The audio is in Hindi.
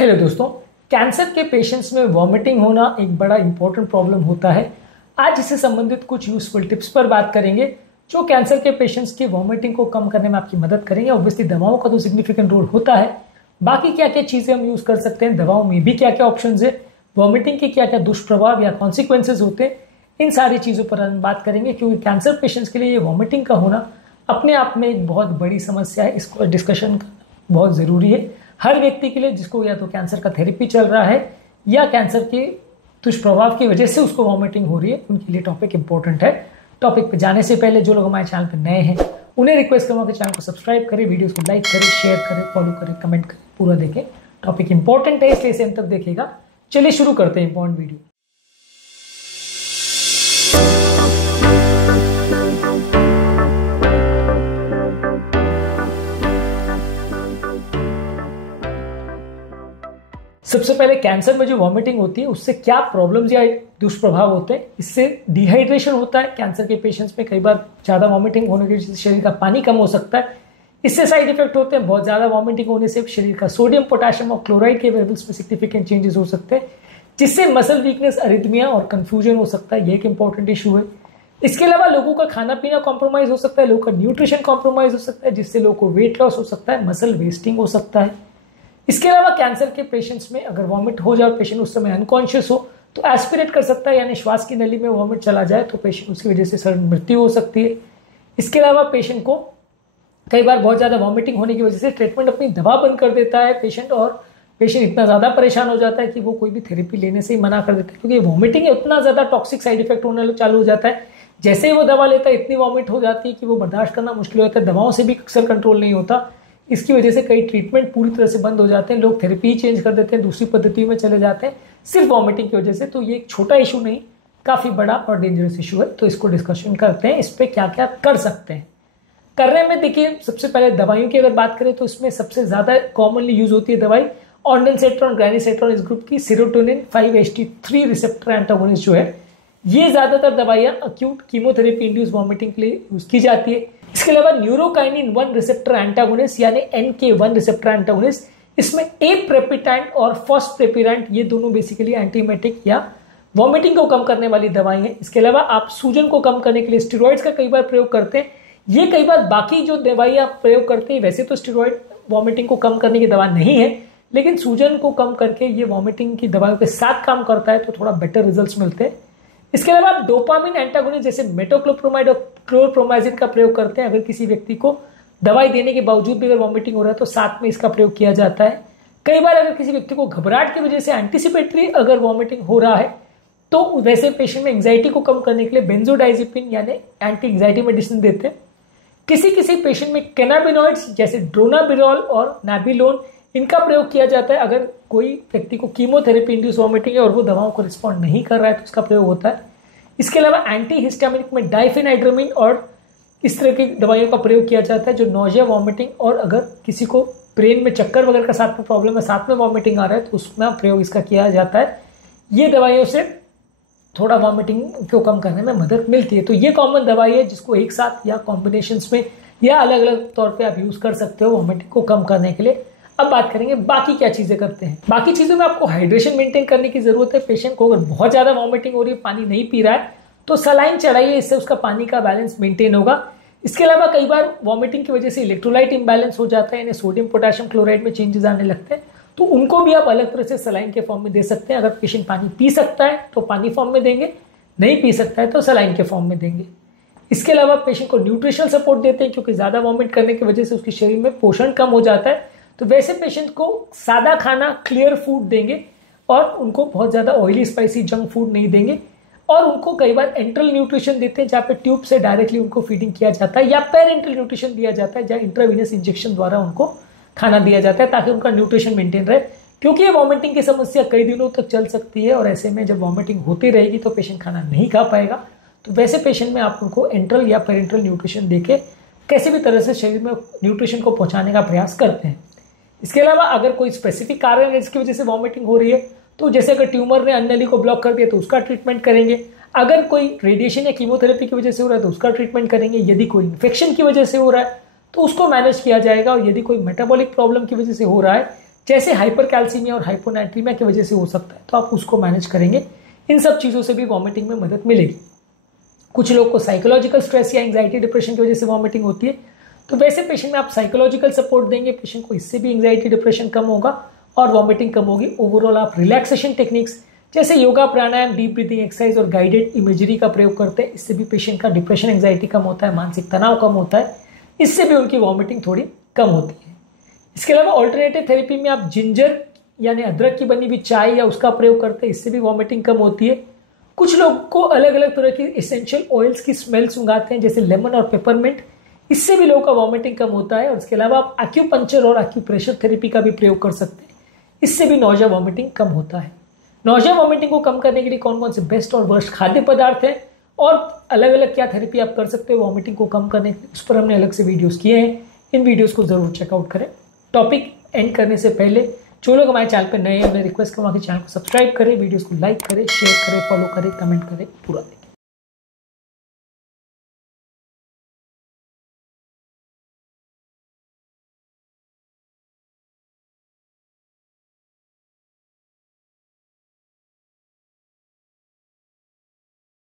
हेलो दोस्तों, कैंसर के पेशेंट्स में वॉमिटिंग होना एक बड़ा इंपॉर्टेंट प्रॉब्लम होता है। आज इससे संबंधित कुछ यूजफुल टिप्स पर बात करेंगे जो कैंसर के पेशेंट्स की वॉमिटिंग को कम करने में आपकी मदद करेंगे। ऑब्वियसली दवाओं का तो सिग्निफिकेंट रोल होता है, बाकी क्या क्या चीजें हम यूज कर सकते हैं, दवाओं में भी क्या क्या ऑप्शन है, वॉमिटिंग के क्या क्या दुष्प्रभाव या कॉन्सिक्वेंसेज होते हैं, इन सारी चीजों पर हम बात करेंगे। क्योंकि कैंसर पेशेंट्स के लिए ये वॉमिटिंग का होना अपने आप में एक बहुत बड़ी समस्या है। इसको डिस्कशन करना बहुत जरूरी है हर व्यक्ति के लिए जिसको या तो कैंसर का थेरेपी चल रहा है या कैंसर के दुष्प्रभाव की वजह से उसको वॉमिटिंग हो रही है, उनके लिए टॉपिक इंपॉर्टेंट है। टॉपिक पे जाने से पहले जो लोग हमारे चैनल पे नए हैं उन्हें रिक्वेस्ट करूंगा कि चैनल को सब्सक्राइब करें, वीडियोस को लाइक करें, शेयर करें, फॉलो करें, कमेंट करें, पूरा देखें। टॉपिक इंपॉर्टेंट है इसलिए इसे अंत तक देखिएगा। चलिए शुरू करते हैं इंपॉर्टेंट वीडियो। सबसे पहले कैंसर में जो वॉमिटिंग होती है उससे क्या प्रॉब्लम्स या दुष्प्रभाव होते हैं। इससे डिहाइड्रेशन होता है कैंसर के पेशेंट्स में, कई बार ज्यादा वॉमिटिंग होने की वजह से शरीर का पानी कम हो सकता है। इससे साइड इफेक्ट होते हैं, बहुत ज्यादा वॉमिटिंग होने से शरीर का सोडियम, पोटेशियम और क्लोराइड के लेवल्स में सिग्निफिकेंट चेंजेस हो सकते हैं, जिससे मसल वीकनेस, अरिथमिया और कंफ्यूजन हो सकता है। ये एक इंपॉर्टेंट इशू है। इसके अलावा लोगों का खाना पीना कॉम्प्रोमाइज हो सकता है, लोगों का न्यूट्रिशन कॉम्प्रोमाइज हो सकता है, जिससे लोगों को वेट लॉस हो सकता है, मसल वेस्टिंग हो सकता है। इसके अलावा कैंसर के पेशेंट्स में अगर वॉमिट हो जाए, पेशेंट उस समय अनकॉन्शियस हो तो एस्पिरेट कर सकता है, यानी श्वास की नली में वॉमिट चला जाए तो पेशेंट उसकी वजह से सडन मृत्यु हो सकती है। इसके अलावा पेशेंट को कई बार बहुत ज्यादा वॉमिटिंग होने की वजह से ट्रीटमेंट अपनी दवा बंद कर देता है पेशेंट, और पेशेंट इतना ज्यादा परेशान हो जाता है कि वो कोई भी थेरेपी लेने से ही मना कर देता है, क्योंकि वॉमिटिंग इतना ज्यादा टॉक्सिक साइड इफेक्ट होने चालू हो जाता है। जैसे ही वो दवा लेता है इतनी वॉमिट हो जाती है कि वो बर्दाश्त करना मुश्किल होता है। दवाओं से भी अक्सर कंट्रोल नहीं होता। इसकी वजह से कई ट्रीटमेंट पूरी तरह से बंद हो जाते हैं, लोग थेरेपी चेंज कर देते हैं, दूसरी पद्धति में चले जाते हैं सिर्फ वॉमिटिंग की वजह से। तो ये एक छोटा इशू नहीं, काफी बड़ा और डेंजरस इशू है। तो इसको डिस्कशन करते हैं, इस पे क्या क्या कर सकते हैं। करने में देखिए, सबसे पहले दवाइयों की अगर बात करें तो इसमें सबसे ज्यादा कॉमनली यूज होती है दवाई ऑन्डेंसेट्रॉन, ग्रेनिसेट्रॉन इस ग्रुप की सेरोटोनिन 5-HT3 रिसेप्टर एंटागोनिस्ट जो है, ये ज्यादातर दवाइयां अक्यूट कीमोथेरेपी इंड्यूस वॉमिटिंग के लिए यूज की जाती है। इसके अलावा न्यूरोकाइनिन 1 रिसेप्टर एंटागोनिस्ट यानी NK1 रिसेप्टर एंटागोनिस्ट, इसमें एप्रेपिटेंट और फॉस्फेपिरेंट ये दोनों बेसिकली एंटीमेटिक या वॉमिटिंग को कम करने वाली दवाई हैं। इसके अलावा आप सूजन को कम करने के लिए स्टेरॉइड्स का कई बार प्रयोग करते हैं। ये कई बार बाकी जो दवाई आप प्रयोग करते हैं, वैसे तो स्टेरॉइड वॉमिटिंग को कम करने की दवा नहीं है, लेकिन सूजन को कम करके ये वॉमिटिंग की दवाओं के साथ काम करता है, तो थोड़ा बेटर रिजल्ट्स मिलते हैं। इसके अलावा आप डोपामिन एंटागोनिस्ट जैसे मेटोक्लोप्रोमाइड और क्लोरप्रोमाजिन का प्रयोग करते हैं। अगर किसी व्यक्ति को दवाई देने के बावजूद भी अगर वॉमिटिंग हो रहा है तो साथ में इसका प्रयोग किया जाता है। कई बार अगर किसी व्यक्ति को घबराहट की वजह से एंटीसिपेटरी अगर वॉमिटिंग हो रहा है तो वैसे पेशेंट में एंग्जाइटी को कम करने के लिए बेंजोडाइजिपिन यानी एंटी एंग्जाइटी मेडिसिन देते हैं। किसी किसी पेशेंट में कैनाबिनॉइड्स जैसे ड्रोनाबिरॉल और नाबिलोन इनका प्रयोग किया जाता है। अगर कोई व्यक्ति को कीमोथेरेपी इंड्यूस वॉमिटिंग है और वो दवाओं को रिस्पॉन्ड नहीं कर रहा है तो उसका प्रयोग होता है। इसके अलावा एंटी हिस्टामिनिक में डाइफेनाइड्रामीन और इस तरह की दवाइयों का प्रयोग किया जाता है जो नोजिया, वॉमिटिंग और अगर किसी को ब्रेन में चक्कर वगैरह का साथ में प्रॉब्लम है, साथ में वॉमिटिंग आ रहा है तो उसमें प्रयोग इसका किया जाता है। ये दवाइयों से थोड़ा वॉमिटिंग को कम करने में मदद मिलती है। तो ये कॉमन दवाई है जिसको एक साथ या कॉम्बिनेशन में या अलग अलग तौर पर आप यूज कर सकते हो वॉमिटिंग को कम करने के लिए। अब बात करेंगे बाकी क्या चीजें करते हैं। बाकी चीजों में आपको हाइड्रेशन मेंटेन करने की जरूरत है। पेशेंट को अगर बहुत ज्यादा वॉमिटिंग हो रही है, पानी नहीं पी रहा है, तो सलाइन चढ़ाइए, इससे उसका पानी का बैलेंस मेंटेन होगा। इसके अलावा कई बार वॉमिटिंग की वजह से इलेक्ट्रोलाइट इंबैलेंस हो जाता है, यानी सोडियम, पोटेशियम, क्लोराइड में चेंजेस आने लगते हैं, तो उनको भी आप अलग तरह से सलाइन के फॉर्म में दे सकते हैं। अगर पेशेंट पानी पी सकता है तो पानी फॉर्म में देंगे, नहीं पी सकता है तो सलाइन के फॉर्म में देंगे। इसके अलावा पेशेंट को न्यूट्रिशनल सपोर्ट देते हैं, क्योंकि ज्यादा वॉमिट करने की वजह से उसके शरीर में पोषण कम हो जाता है, तो वैसे पेशेंट को सादा खाना, क्लियर फूड देंगे और उनको बहुत ज्यादा ऑयली, स्पाइसी, जंक फूड नहीं देंगे। और उनको कई बार एंट्रल न्यूट्रिशन देते हैं जहाँ पे ट्यूब से डायरेक्टली उनको फीडिंग किया जाता है, या पेरेंटल न्यूट्रिशन दिया जाता है जहाँ इंट्रावीनस इंजेक्शन द्वारा उनको खाना दिया जाता है ताकि उनका न्यूट्रिशन मेंटेन रहे। क्योंकि ये वॉमिटिंग की समस्या कई दिनों तक चल सकती है और ऐसे में जब वॉमिटिंग होती रहेगी तो पेशेंट खाना नहीं खा पाएगा। तो वैसे पेशेंट में आप उनको एंट्रल या पेरेंटल न्यूट्रिशन देके कैसे भी तरह से शरीर में न्यूट्रिशन को पहुंचाने का प्रयास करते हैं। इसके अलावा अगर कोई स्पेसिफिक कारण है जिसकी वजह से वॉमिटिंग हो रही है, तो जैसे अगर ट्यूमर ने अन्नली को ब्लॉक कर दिया तो उसका ट्रीटमेंट करेंगे। अगर कोई रेडिएशन या कीमोथेरेपी की वजह से हो रहा है तो उसका ट्रीटमेंट करेंगे। यदि कोई इन्फेक्शन की वजह से हो रहा है तो उसको मैनेज किया जाएगा। और यदि कोई मेटाबॉलिक प्रॉब्लम की वजह से हो रहा है जैसे हाइपर कैल्सीमिया और हाइपोनाइट्रीमिया की वजह से हो सकता है, तो आप उसको मैनेज करेंगे। इन सब चीज़ों से भी वॉमिटिंग में मदद मिलेगी। कुछ लोग को साइकोलॉजिकल स्ट्रेस या एंग्जाइटी डिप्रेशन की वजह से वॉमिटिंग होती है, तो वैसे पेशेंट में आप साइकोलॉजिकल सपोर्ट देंगे पेशेंट को, इससे भी एंग्जाइटी डिप्रेशन कम होगा और वॉमिटिंग कम होगी। ओवरऑल आप रिलैक्सेशन टेक्निक्स जैसे योगा, प्राणायाम, डीप ब्रीथिंग एक्सरसाइज और गाइडेड इमेजरी का प्रयोग करते हैं, इससे भी पेशेंट का डिप्रेशन, एंग्जाइटी कम होता है, मानसिक तनाव कम होता है, इससे भी उनकी वॉमिटिंग थोड़ी कम होती है। इसके अलावा ऑल्टरनेटिव थेरेपी में आप जिंजर यानी अदरक की बनी हुई चाय या उसका प्रयोग करते हैं, इससे भी वॉमिटिंग कम होती है। कुछ लोग को अलग अलग तरह की एसेंशियल ऑयल्स की स्मेल सुंघाते हैं जैसे लेमन और पेपरमिंट, इससे भी लोगों का वॉमिटिंग कम होता है। और इसके अलावा आप एक्यूपंक्चर और एक्यूप्रेशर थेरेपी का भी प्रयोग कर सकते हैं, इससे भी नौजिया वॉमिटिंग कम होता है। नौजिया वॉमिटिंग को कम करने के लिए कौन कौन से बेस्ट और वर्स्ट खाद्य पदार्थ हैं और अलग अलग क्या थेरेपी आप कर सकते हो वॉमिटिंग को कम करने के लिए, उस पर हमने अलग से वीडियोस किए हैं। इन वीडियोस को जरूर चेकआउट करें। टॉपिक एंड करने से पहले जो लोग हमारे चैनल पर नए हैं, मैं रिक्वेस्ट करूँगा कि चैनल को सब्सक्राइब करें, वीडियोस को लाइक करें, शेयर करें, फॉलो करें, कमेंट करें, पूरा